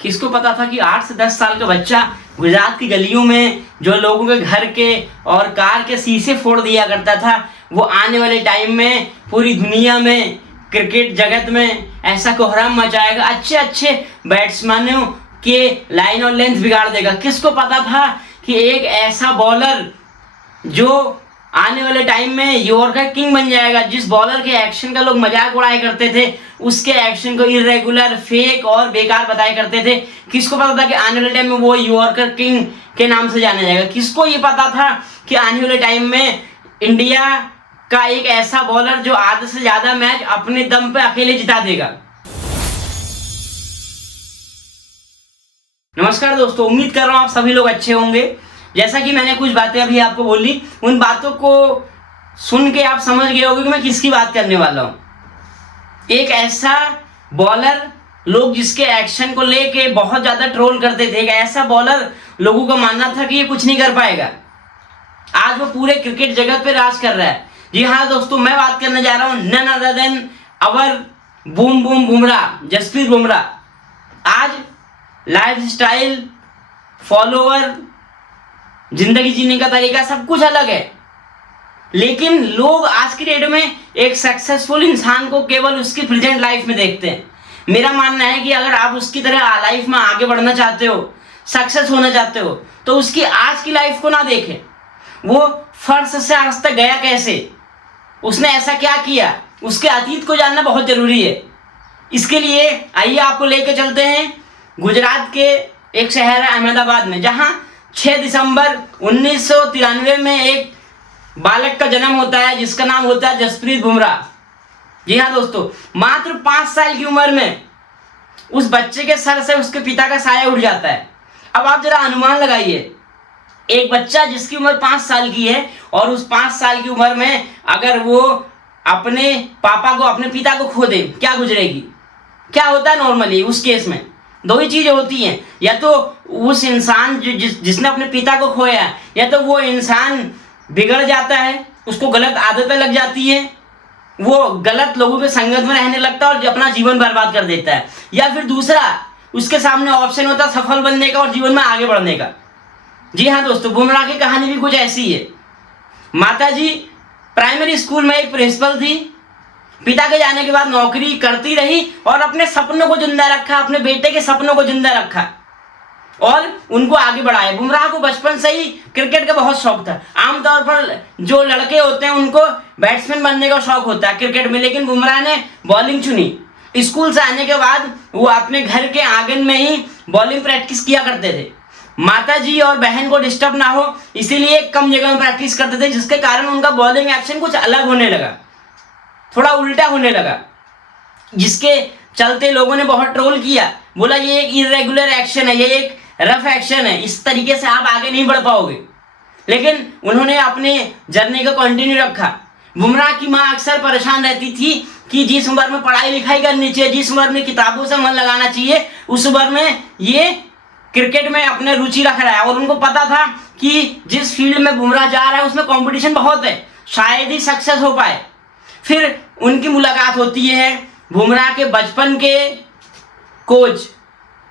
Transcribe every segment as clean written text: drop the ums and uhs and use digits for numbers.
किसको पता था कि 8 से 10 साल का बच्चा गुजरात की गलियों में जो लोगों के घर के और कार के शीशे फोड़ दिया करता था, वो आने वाले टाइम में पूरी दुनिया में क्रिकेट जगत में ऐसा कोहराम मचाएगा, अच्छे अच्छे बैट्समैनों के लाइन और लेंथ बिगाड़ देगा। किसको पता था कि एक ऐसा बॉलर जो आने वाले टाइम में यॉर्कर किंग बन जाएगा। जिस बॉलर के एक्शन का लोग मजाक उड़ाया करते थे, उसके एक्शन को इरेगुलर, फेक और बेकार बताया करते थे, किसको पता था कि आने वाले टाइम में वो यॉर्कर किंग के नाम से जाना जाएगा। किसको ये पता था कि आने वाले टाइम में इंडिया का एक ऐसा बॉलर जो आधे से ज्यादा मैच अपने दम पे अकेले जिता देगा। नमस्कार दोस्तों, उम्मीद कर रहा हूँ आप सभी लोग अच्छे होंगे। जैसा कि मैंने कुछ बातें अभी आपको बोली, उन बातों को सुन के आप समझ गए होंगे कि मैं किसकी बात करने वाला हूँ। एक ऐसा बॉलर लोग जिसके एक्शन को लेके बहुत ज़्यादा ट्रोल करते थे, एक ऐसा बॉलर लोगों का मानना था कि ये कुछ नहीं कर पाएगा। आज वो पूरे क्रिकेट जगत पे राज कर रहा है। जी हाँ दोस्तों, मैं बात करने जा रहा हूँ नन अदर देन अवर बूम बूम बुमराह, जसप्रीत बुमराह। आज लाइफ स्टाइल, फॉलोवर, जिंदगी जीने का तरीका सब कुछ अलग है, लेकिन लोग आज की डेट में एक सक्सेसफुल इंसान को केवल उसकी प्रेजेंट लाइफ में देखते हैं। मेरा मानना है कि अगर आप उसकी तरह लाइफ में आगे बढ़ना चाहते हो, सक्सेस होना चाहते हो, तो उसकी आज की लाइफ को ना देखें। वो फर्श से आज तक गया कैसे, उसने ऐसा क्या किया, उसके अतीत को जानना बहुत जरूरी है। इसके लिए आइए आपको लेके चलते हैं गुजरात के एक शहर है अहमदाबाद में, जहां 6 दिसंबर 1993 में एक बालक का जन्म होता है जिसका नाम होता है जसप्रीत बुमराह। जी हाँ दोस्तों, मात्र 5 साल की उम्र में उस बच्चे के सर से उसके पिता का साया उठ जाता है। अब आप जरा अनुमान लगाइए, एक बच्चा जिसकी उम्र 5 साल की है और उस 5 साल की उम्र में अगर वो अपने पापा को, अपने पिता को खो दे, क्या गुजरेगी। क्या होता है नॉर्मली उस केस में, दो ही चीजें होती हैं, या तो उस इंसान जिसने अपने पिता को खोया, या तो वो इंसान बिगड़ जाता है, उसको गलत आदतें लग जाती है, वो गलत लोगों के संगत में रहने लगता है और अपना जीवन बर्बाद कर देता है, या फिर दूसरा उसके सामने ऑप्शन होता है सफल बनने का और जीवन में आगे बढ़ने का। जी हाँ दोस्तों, बुमराह की कहानी भी कुछ ऐसी है। माता जी प्राइमरी स्कूल में एक प्रिंसिपल थी, पिता के जाने के बाद नौकरी करती रही और अपने सपनों को जिंदा रखा, अपने बेटे के सपनों को जिंदा रखा और उनको आगे बढ़ाया। बुमराह को बचपन से ही क्रिकेट का बहुत शौक था। आमतौर पर जो लड़के होते हैं उनको बैट्समैन बनने का शौक होता है क्रिकेट में, लेकिन बुमराह ने बॉलिंग चुनी। स्कूल से आने के बाद वो अपने घर के आंगन में ही बॉलिंग प्रैक्टिस किया करते थे। माता जी और बहन को डिस्टर्ब ना हो इसीलिए कम जगह में प्रैक्टिस करते थे, जिसके कारण उनका बॉलिंग एक्शन कुछ अलग होने लगा, थोड़ा उल्टा होने लगा, जिसके चलते लोगों ने बहुत ट्रोल किया, बोला ये एक इरेगुलर एक्शन है, ये एक रफ एक्शन है, इस तरीके से आप आगे नहीं बढ़ पाओगे। लेकिन उन्होंने अपने जर्नी को कंटिन्यू रखा। बुमराह की माँ अक्सर परेशान रहती थी कि जिस उम्र में पढ़ाई लिखाई करनी चाहिए, जिस उम्र में किताबों से मन लगाना चाहिए, उस उम्र में ये क्रिकेट में अपने रुचि रख रहा है। और उनको पता था कि जिस फील्ड में बुमराह जा रहा है उसमें कंपटीशन बहुत है, शायद ही सक्सेस हो पाए। फिर उनकी मुलाकात होती है बुमराह के बचपन के कोच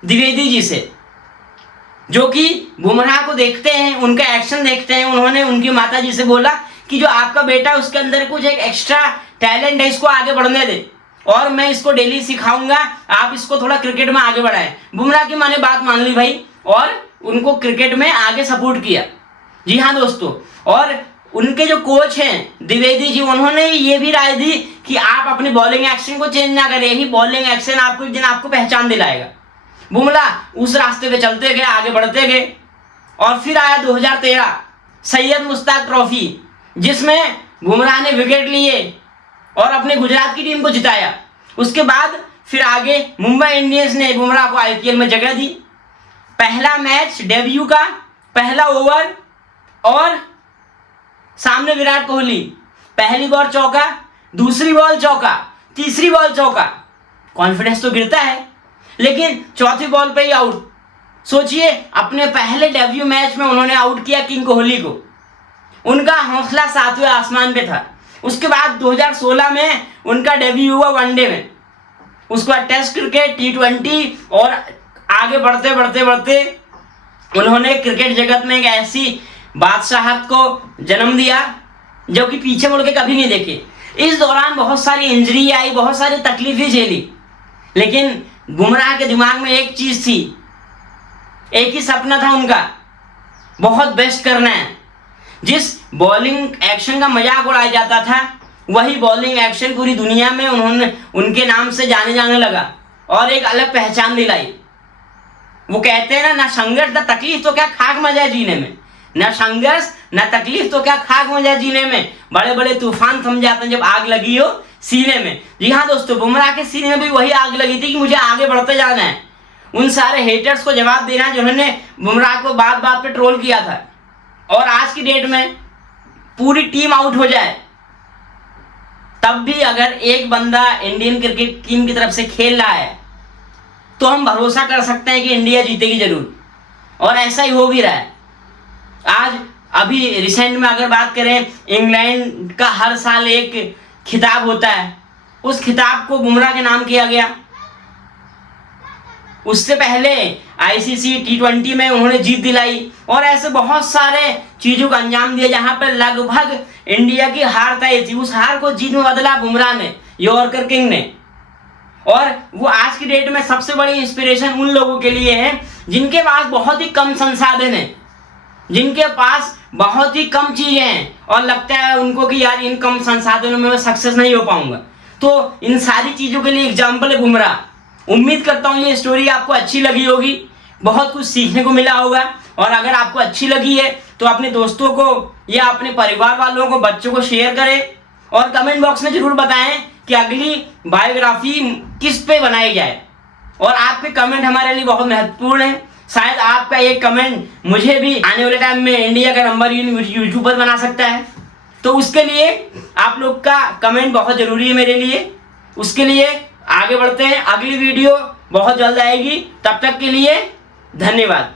द्विवेदी जी से, जो कि बुमराह को देखते हैं, उनका एक्शन देखते हैं। उन्होंने उनकी माता जी से बोला कि जो आपका बेटा है उसके अंदर कुछ एक एक्स्ट्रा टैलेंट है, इसको आगे बढ़ने दे और मैं इसको डेली सिखाऊंगा, आप इसको थोड़ा क्रिकेट में आगे बढ़ाएं। बुमराह की माँ ने बात मान ली भाई और उनको क्रिकेट में आगे सपोर्ट किया। जी हाँ दोस्तों, और उनके जो कोच हैं द्विवेदी जी, उन्होंने ये भी राय दी कि आप अपने बॉलिंग एक्शन को चेंज ना करें, ही बॉलिंग एक्शन आपको एक दिन आपको पहचान दिलाएगा। बुमराह उस रास्ते पे चलते गए, आगे बढ़ते गए और फिर आया 2013 सैयद मुश्ताक ट्रॉफी, जिसमें बुमराह ने विकेट लिए और अपने गुजरात की टीम को जिताया। उसके बाद फिर आगे मुंबई इंडियंस ने बुमराह को आईपीएल में जगह दी। पहला मैच डेब्यू का पहला ओवर और सामने विराट कोहली, पहली बॉल चौका, दूसरी बॉल चौका, तीसरी बॉल चौका। कॉन्फिडेंस तो गिरता है, लेकिन चौथी बॉल पे ही आउट। सोचिए, अपने पहले डेब्यू मैच में उन्होंने आउट किया किंग कोहली को। उनका हौसला 7वें आसमान पे था। उसके बाद 2016 में उनका डेब्यू हुआ वनडे में, उसके बाद टेस्ट क्रिकेट, T20 और आगे बढ़ते बढ़ते बढ़ते उन्होंने क्रिकेट जगत में एक ऐसी बादशाहत को जन्म दिया जो कि पीछे मुड़ के कभी नहीं देखे। इस दौरान बहुत सारी इंजरी आई, बहुत सारी तकलीफें झेली, लेकिन बुमराह के दिमाग में एक चीज थी, एक ही सपना था उनका, बहुत बेस्ट करना है। जिस बॉलिंग एक्शन का मजाक उड़ाया जाता था, वही बॉलिंग एक्शन पूरी दुनिया में उनके नाम से जाने लगा और एक अलग पहचान दिलाई। वो कहते हैं ना संघर्ष ना तकलीफ तो क्या खाक मजा है जीने में, ना संघर्ष ना तकलीफ तो क्या खाक मजा है जीने में, बड़े बड़े तूफान थम जाते हैं जब आग लगी हो सीने में। जी हाँ दोस्तों, बुमराह के सीने में भी वही आग लगी थी कि मुझे आगे बढ़ते जाना है, उन सारे हेटर्स को जवाब देना जिन्होंने बुमराह को बात बात पे ट्रोल किया था। और आज की डेट में पूरी टीम आउट हो जाए तब भी अगर एक बंदा इंडियन क्रिकेट टीम की तरफ से खेल रहा है तो हम भरोसा कर सकते हैं कि इंडिया जीतेगी जरूर, और ऐसा ही हो भी रहा है। आज अभी रिसेंट में अगर बात करें, इंग्लैंड का हर साल एक खिताब होता है, उस खिताब को बुमराह के नाम किया गया। उससे पहले आईसीसी T20 में उन्होंने जीत दिलाई, और ऐसे बहुत सारे चीजों का अंजाम दिया जहां पर लगभग इंडिया की हार तय थी। उस हार को जीत में बदला बुमराह ने, यॉर्कर किंग ने। और वो आज की डेट में सबसे बड़ी इंस्पिरेशन उन लोगों के लिए है जिनके पास बहुत ही कम संसाधन है, जिनके पास बहुत ही कम चीजें हैं और लगता है उनको कि यार इन कम संसाधनों में मैं सक्सेस नहीं हो पाऊंगा। तो इन सारी चीजों के लिए एग्जाम्पल है बुमराह। उम्मीद करता हूँ ये स्टोरी आपको अच्छी लगी होगी, बहुत कुछ सीखने को मिला होगा। और अगर आपको अच्छी लगी है तो अपने दोस्तों को या अपने परिवार वालों को, बच्चों को शेयर करें, और कमेंट बॉक्स में जरूर बताएं कि अगली बायोग्राफी किस पे बनाई जाए। और आपके कमेंट हमारे लिए बहुत महत्वपूर्ण है। शायद आपका एक कमेंट मुझे भी आने वाले टाइम में इंडिया का नंबर यूट्यूबर बना सकता है। तो उसके लिए आप लोग का कमेंट बहुत जरूरी है मेरे लिए। उसके लिए आगे बढ़ते हैं, अगली वीडियो बहुत जल्द आएगी। तब तक के लिए धन्यवाद।